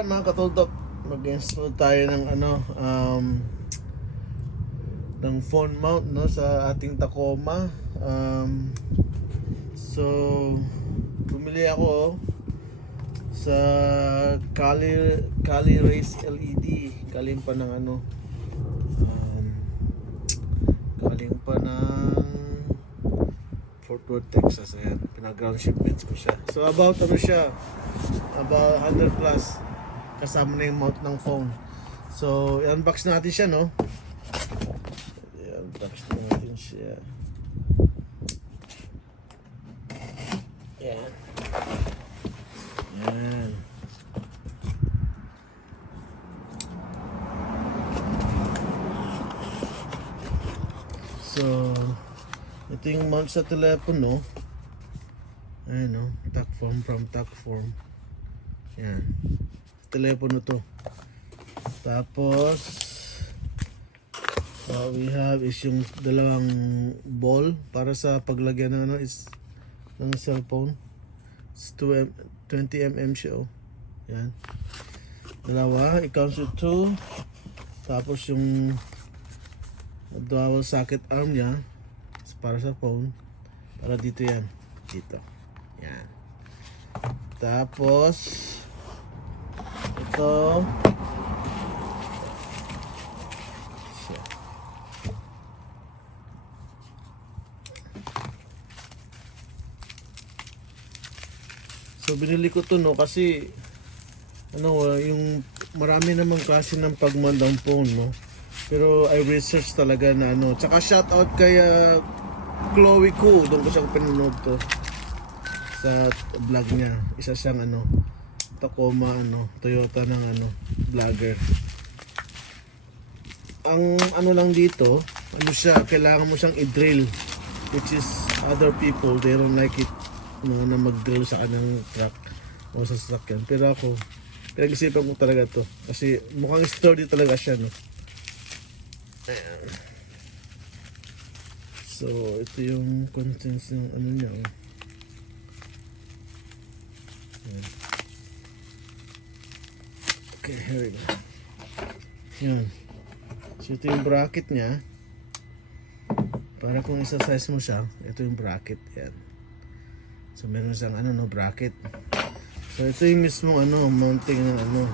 Alright mga katuldok, mag-install tayo ng ng phone mount no sa ating Tacoma. So bumili ako sa Cali Race LED. Galing pa ng galing pa ng Fort Worth, Texas. Ayan, pinag-ground shipments ko siya. So about siya, about 100 plus kasama na yung mount ng phone. So i-unbox natin siya, no? I-unbox natin siya. Ayan. Ayan. So ito yung mount sa telepono. Ayan, no? Tacform from Tacform. Ayan. Telepono to. Tapos what we have is yung dalawang ball para sa paglagyan ng ng cellphone. It's 20mm siya, oh. Ayan. Dalawa, it comes with 2. Tapos yung dual socket arm niya para sa phone. Para dito yan. Dito. Yan. Tapos ito. So binili ko to, no, kasi yung marami namang klase ng pag-mount ng phone, no. Pero I research talaga na Tsaka shout out kay Chloe Ko, doon ko siyang pinanood to sa vlog niya. Isa siyang Tacoma Toyota ng vlogger. Ang lang dito, siya, kailangan mo siyang i-drill, which is other people they don't like it, na mag-drill sa kanang truck o sa sasakyan. Pero ako, pinag-isipan ko talaga to kasi mukhang sturdy talaga siya, no. Ayan. So ito yung contents ng niya, oh. Ayan. Okay, here we go. Yan. So ito yung bracket niya. Para kung isa-size mo siya, ito yung bracket. Yan. So meron siyang bracket. So ito yung mismong mounting ng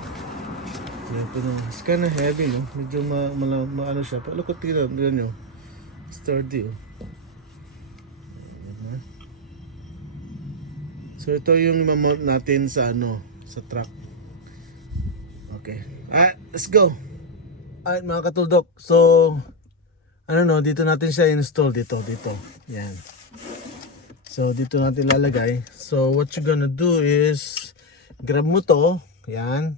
it's kinda heavy, no? Medyo maano siya. Pero look at it, yun, sturdy, oh. So ito yung mamount natin sa sa truck. Okay. Alright, let's go. Alright mga katuldok. So dito natin siya install dito. Yan. So dito natin lalagay. So what you gonna do is grab mo to, yan.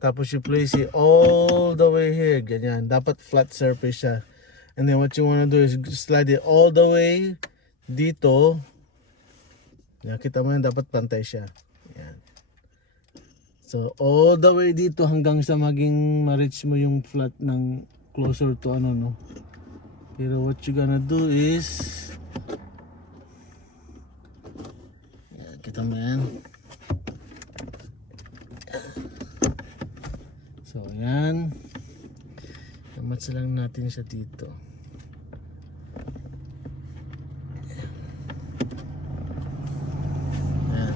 Tapos you place it all the way here, ganyan. Dapat flat surface siya. And then what you wanna do is slide it all the way dito. Yan, kita mo yan, dapat pantay siya. Yan. So all the way dito hanggang sa maging ma-reach mo yung flat ng closer to no. Pero what you gonna do is yan, kita mo yan. So yan, kamatsa lang natin siya dito. Yan.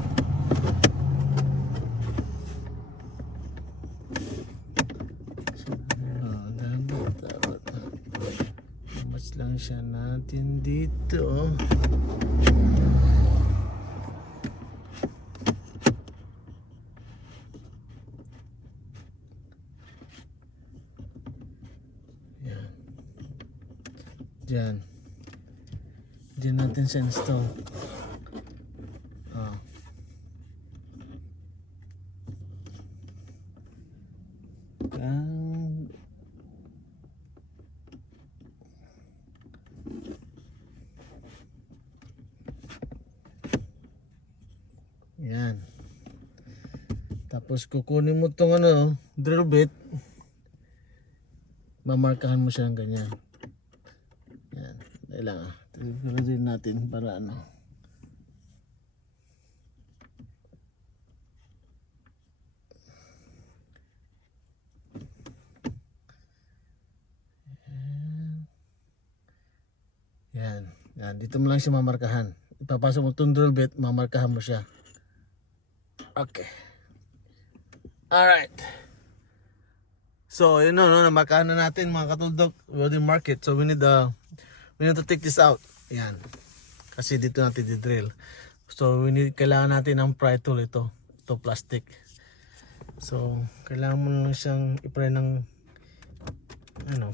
So, dapat kamatsa lang siya natin dito. Diyan. Diyan natin siya install. Yan. Tapos kukunin mo tong drill bit. Mamarkahan mo siya ng ganyan. Yan. Kailangan. Tignan natin para Yan, dito mo lang siya mamarkahan. Ipapasok mo itong drill bit, mamarkahan mo siya. Okay. Alright. So, yun no, namarkahan na natin mga katuldok. Welding market. So, we need to take this out. Yan. Kasi dito natin di-drill. So, kailangan natin ng pry tool ito. Ito, plastic. So, kailangan mo lang siyang i-pry ng ano.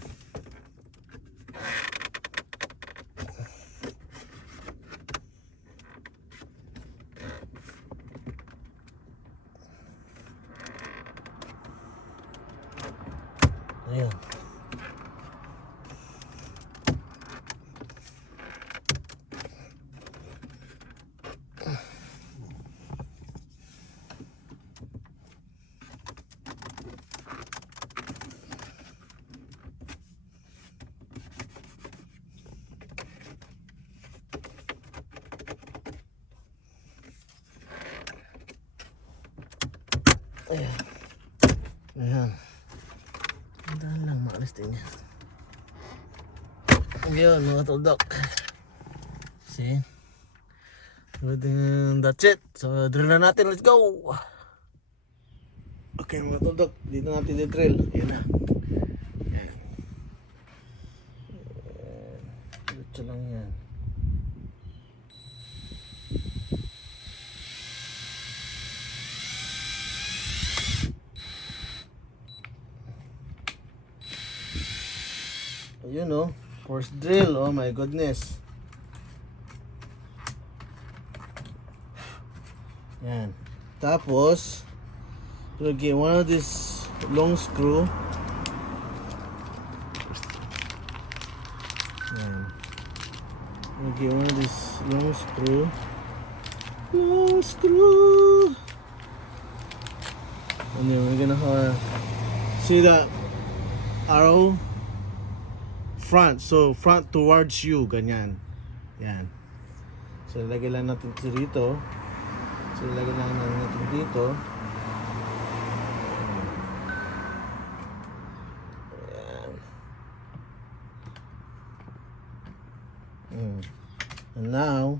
Ayan. Ayan. Ayan. Andahan lang, maalis din yan. Yun, mga tuldok. See? That's it. So, drill na natin. Let's go! Okay, mga tuldok. Dito natin i-drill. Ayan na. Ayan. Diretso lang yan. Ayun oh, force drill, oh my goodness. Yan. Tapos, lagyan one of this long screw. Yan. Lagyan one of this long screw. Long screw. And then we're gonna see that arrow? Front, so front towards you, ganyan. Yan. So ilagay lang natin ito dito. So ilagay lang natin dito. Ayan. And now,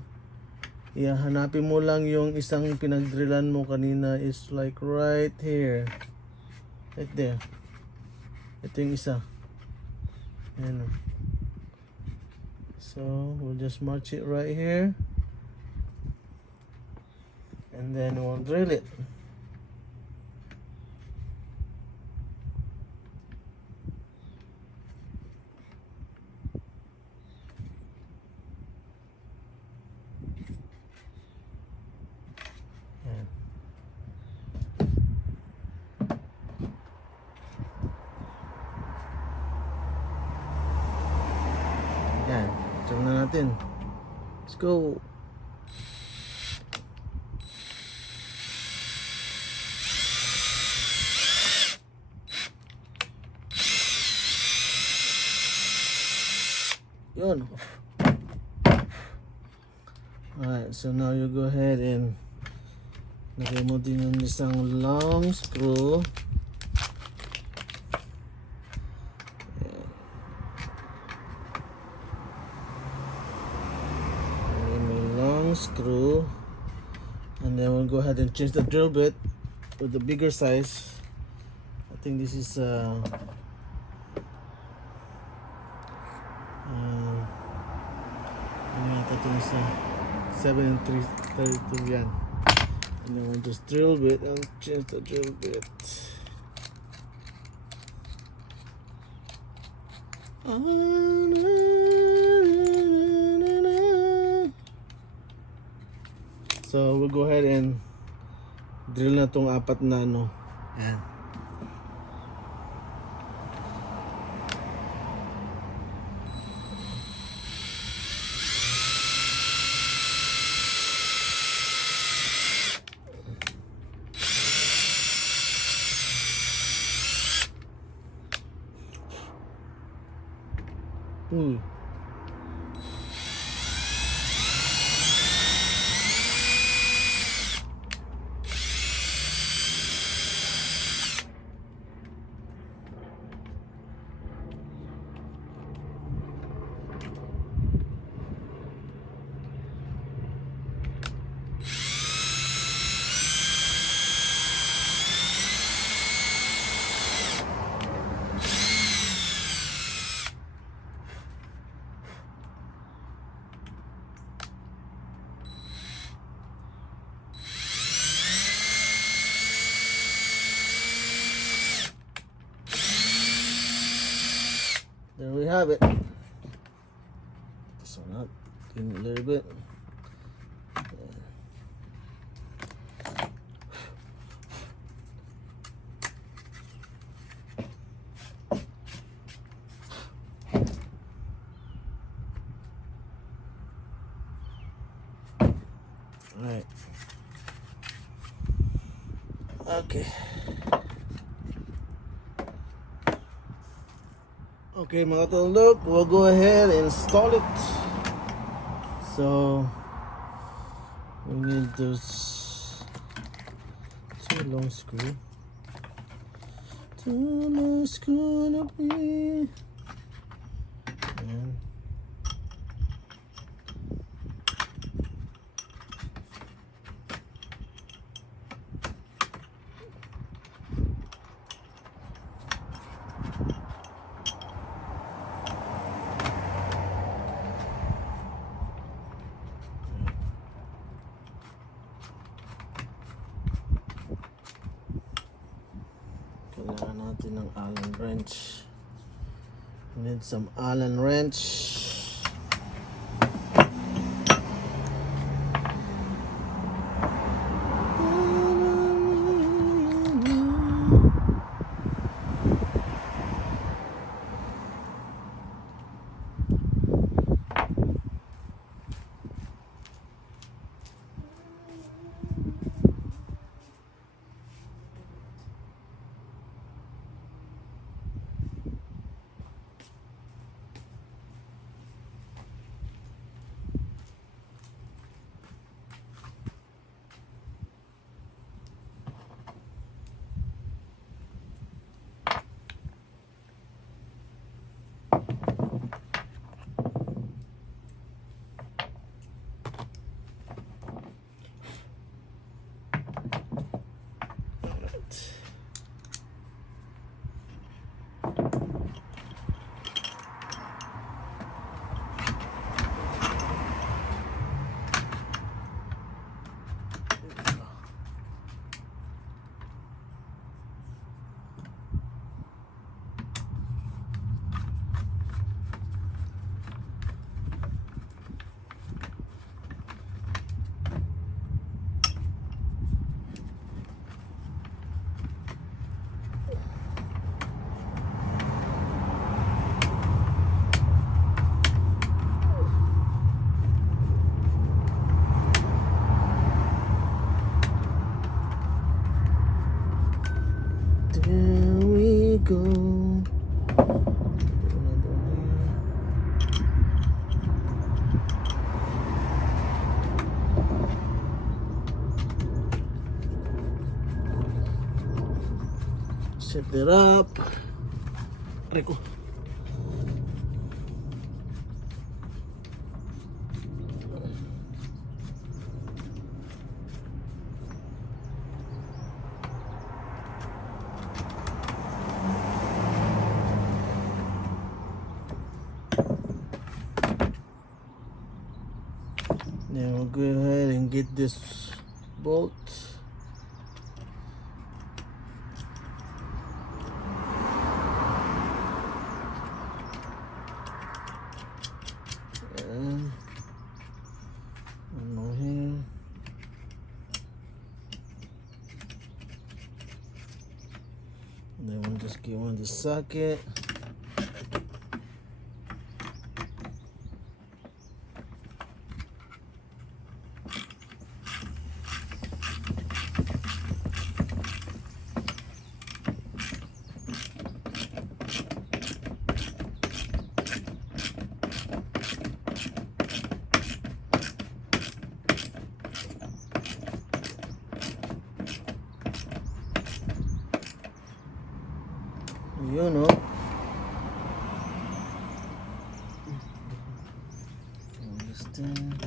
hanapin mo lang yung isang pinagdrillan mo kanina is like right here. Right there. Ito yung isa. Ayan. So we'll just march it right here, and then we'll drill it. Ayan. Ayan. Try na natin. Let's go. Yun. Alright, so now you go ahead and lagay mo din yung isang long screw. Screw, and then we'll go ahead and change the drill bit with the bigger size. I think this is I think it's 7 and 3/32 yan. And then we'll just drill bit and change the drill bit. So we'll go ahead and drill na tong apat na ano. Ayan. have it. This one up in a little bit. Alright. Okay. Okay mga tulog, we'll go ahead and install it. So we need this too long screw. Too long screw to be. And kailangan natin ng Allen wrench. We need some Allen wrench. There we go. Set it up. Rico. Then we'll go ahead and get this bolt. And one more here. And then we'll just get one of the socket. You know. Understand.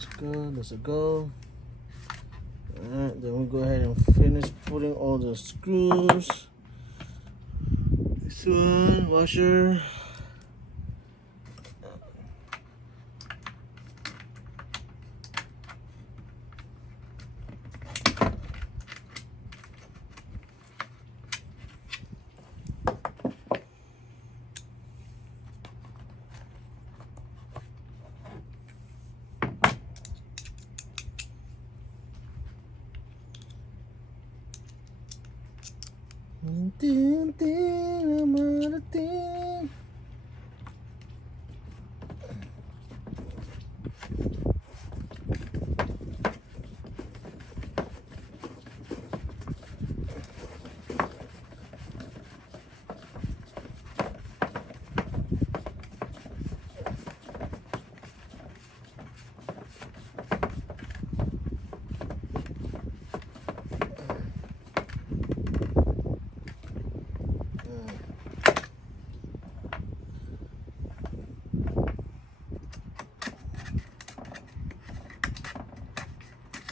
Let's go. There's a go. Alright, then we'll go ahead and finish putting all the screws. This one, washer. Unti-unti na marating.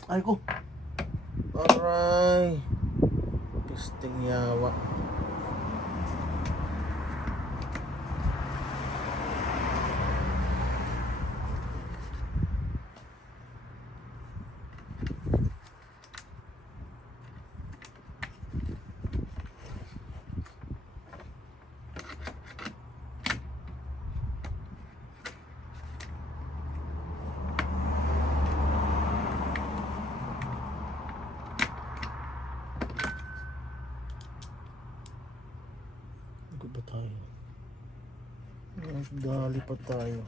Ay ko. Aray. Pisting yawa. Ano ba tayo? Dali pa tayo.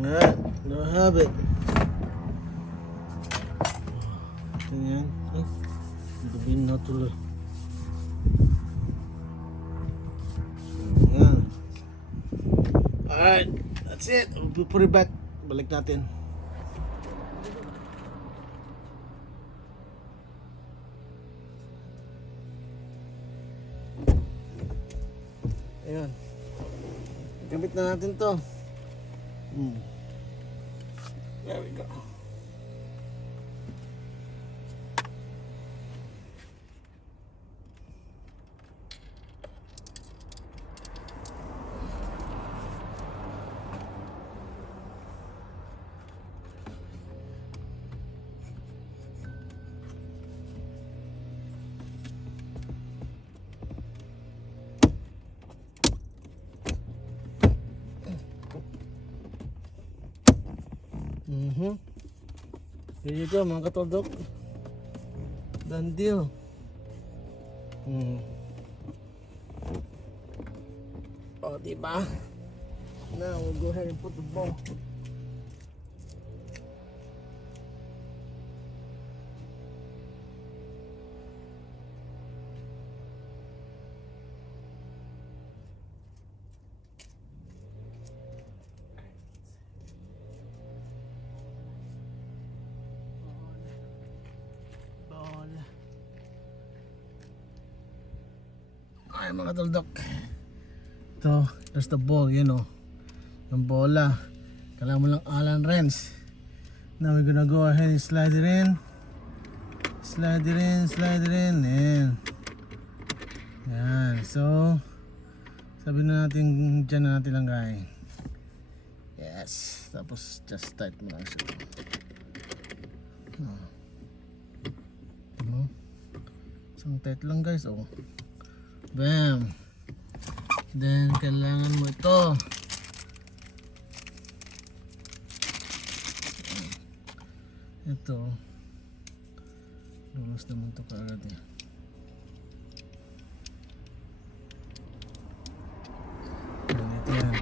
Alright, there I have it. Ito yan. Ay, gabin na tuloy. Ayan. Alright, that's it. We'll put it back. Balik natin. Ayan. Gamit na natin to. There we go. Here you go mga katoldok. Done deal. Oh, diba? Now we'll go ahead and put the ball. Ay mga tuldok, ito, there's the ball, you know, yung bola. Kailangan mo lang Allen wrench. Now we're gonna go ahead and slide it in, slide it in, slide it in, and yan. So sabi na natin, dyan na natin lang guys. Yes, tapos just tight mo lang siya. Isang tight lang guys, oh. Bam. Then kailangan mo ito. Ito. Lulos naman ito kaagad eh. Ito yan.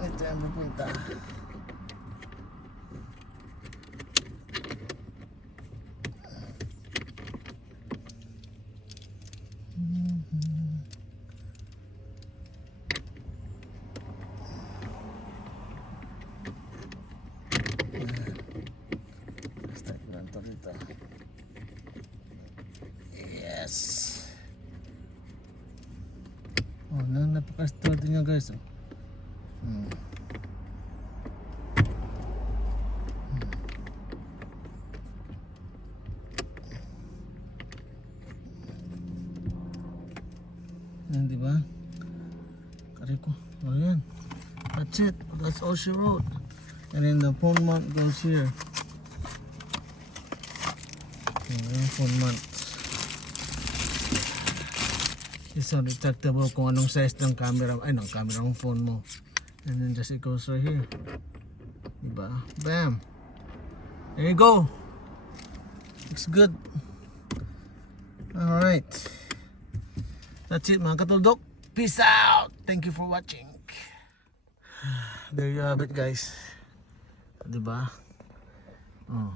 Ito yan pupunta. Yes. Oh, napaka-sturdy niya guys. Oh. Yan, diba? Kari ko. Oh, yan. That's it. That's all she wrote. And then the phone mount goes here. Yung phone mount. It's so detectable kung anong size ng camera, ay ng camera ng phone mo. And then just it goes right here. Diba? Bam! There you go! Looks good. Alright. That's it mga katuldok. Peace out! Thank you for watching. There you have it guys. Diba? Oh.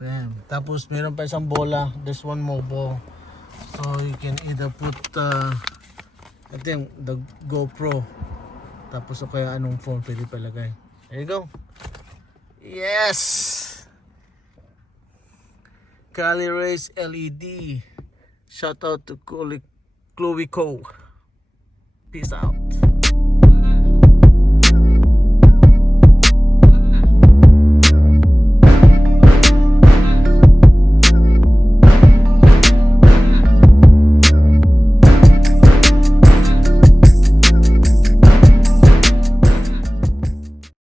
Bam. Tapos meron pa isang bola. There's one more ball. So you can either put I think the GoPro. Tapos o kaya anong phone pwede palagay. There you go. Yes! Cali Race LED. Shout out to Chloe Co. Peace out.